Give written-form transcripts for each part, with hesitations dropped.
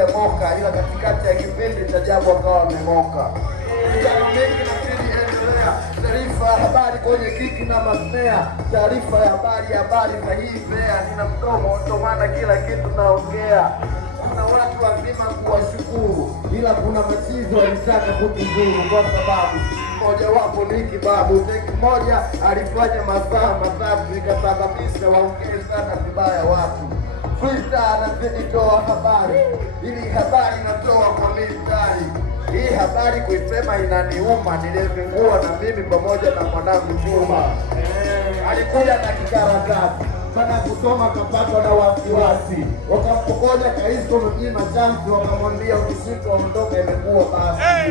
hajamoka, ila katikati ya kipindi cha jambo akawa amemoka. Vijana mengi na pili endelea. Taarifa ya habari kwenye kiki na masnea. Taarifa ya habari na hii bea. Nina mdomo ndio maana kila kitu naongea. Kuna watu wazima kuwashukuru, ila kuna machizo walitaka kutuzuru kwa sababu mmoja wapo ni kibabu. Teki moja alifanya masaa matatu ikasababisha waongee sana vibaya watu. Freestyle anazidi toa habari, ili habari natoa kwa mistari. Hii habari kuisema inaniuma, nilizingua na mimi pamoja na mwanangu Juma. Alikuja na kikaratasi sana kusoma kapatwa na wasiwasi. Wakampokonya Kaiso mjima chansi, wakamwambia ukishika ondoka imekuwa basi.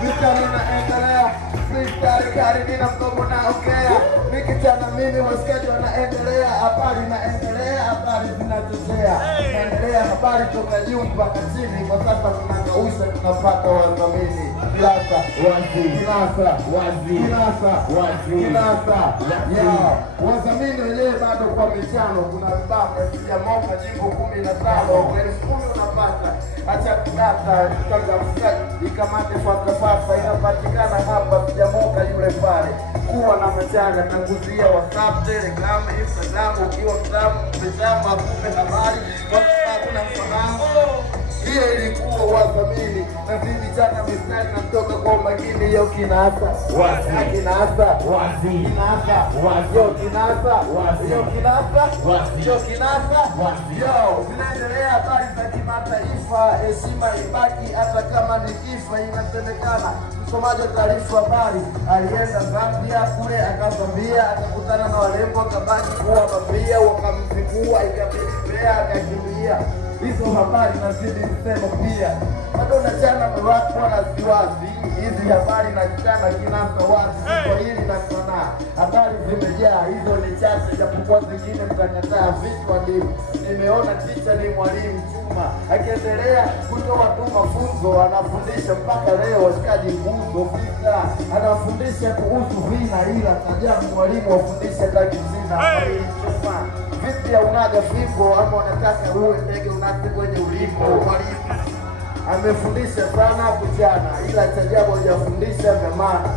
Vita ninaendelea, freestyle kari nina mdomo naongea. Nikichana mimi wasikiaji wanaendelea, habari naendelea, habari zinachochea. Naendelea habari toka juu mpaka chini, kwa sasa tunakausha tunapata wadhamini. Kilasa wazi, kilasa wazi, kilasa wazi, kilasa yao. Wadhamini wenyewe bado kwa michano, kuna vibaka sijamoka jimbo 15, 10,000 unapata. Acha kudata, kanga msikaji, ikamate fata inapatikana hapa sijamoka yule pale. Kuwa na machanga na kuzia WhatsApp, Telegram, Instagram, ukiwa mtamu, mtazama kupe habari, kwa sababu na mfahamu. Hiyo ilikuwa wadhamini, na sisi jana mistari natoka kwa umakini. Yo kinasa wazi, kinasa wazi, kinasa wazi, yo kinasa wazi, yo kinasa wazi, yo kinasa wazi. Yo zinaendelea habari za kimataifa, heshima ibaki hata kama ni kifa. Inasemekana msomaji wa taarifa habari alienda Zambia, kule akazambia, akakutana na walembo, akabaki kuwa mabia, wakamzikua, ikabidi mbea, akakimbia. Hizo habari nazidi kusema pia. Bado na jana watu wanaziwazi. Hizi habari na jana kinasa wazi. Kwa hili na sanaa, habari zimejaa. Hizo ni chache japokuwa zingine mtakataa. Vitu adimu, nimeona ticha ni mwalimu Juma akiendelea kutoa tu mafunzo. Anafundisha mpaka leo washikaji nguzo vita. Anafundisha kuhusu vina, ila tajabu mwalimu wafundisha takizina. Juma vipi ya unaga fimbo ama unataka uwe ndege unate kwenye ulimbo. Mwalimu amefundisha sana vijana, ila tajabu hajafundisha dhamana.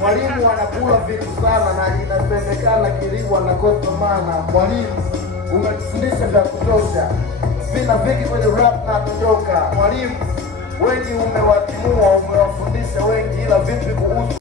Mwalimu anakula vitu sana na inasemekana kilimo anakosa maana. Mwalimu umetufundisha vya kutosha, vina vingi kwenye rap na kutoka. Mwalimu wengi umewatimua, umewafundisha wengi, ila vipi kuhusu